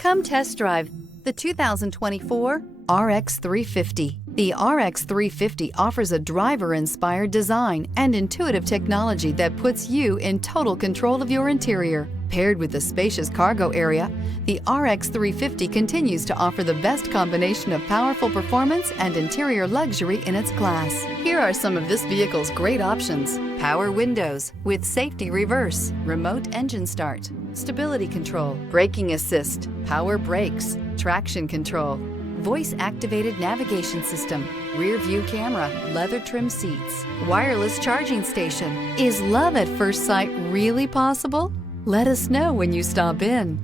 Come test drive the 2024 RX 350. The RX 350 offers a driver-inspired design and intuitive technology that puts you in total control of your interior. Paired with a spacious cargo area, the RX 350 continues to offer the best combination of powerful performance and interior luxury in its class. Here are some of this vehicle's great options: power windows with safety reverse, remote engine start, stability control, braking assist, power brakes, traction control, voice-activated navigation system, rear view camera, leather trim seats, wireless charging station. Is love at first sight really possible? Let us know when you stop in.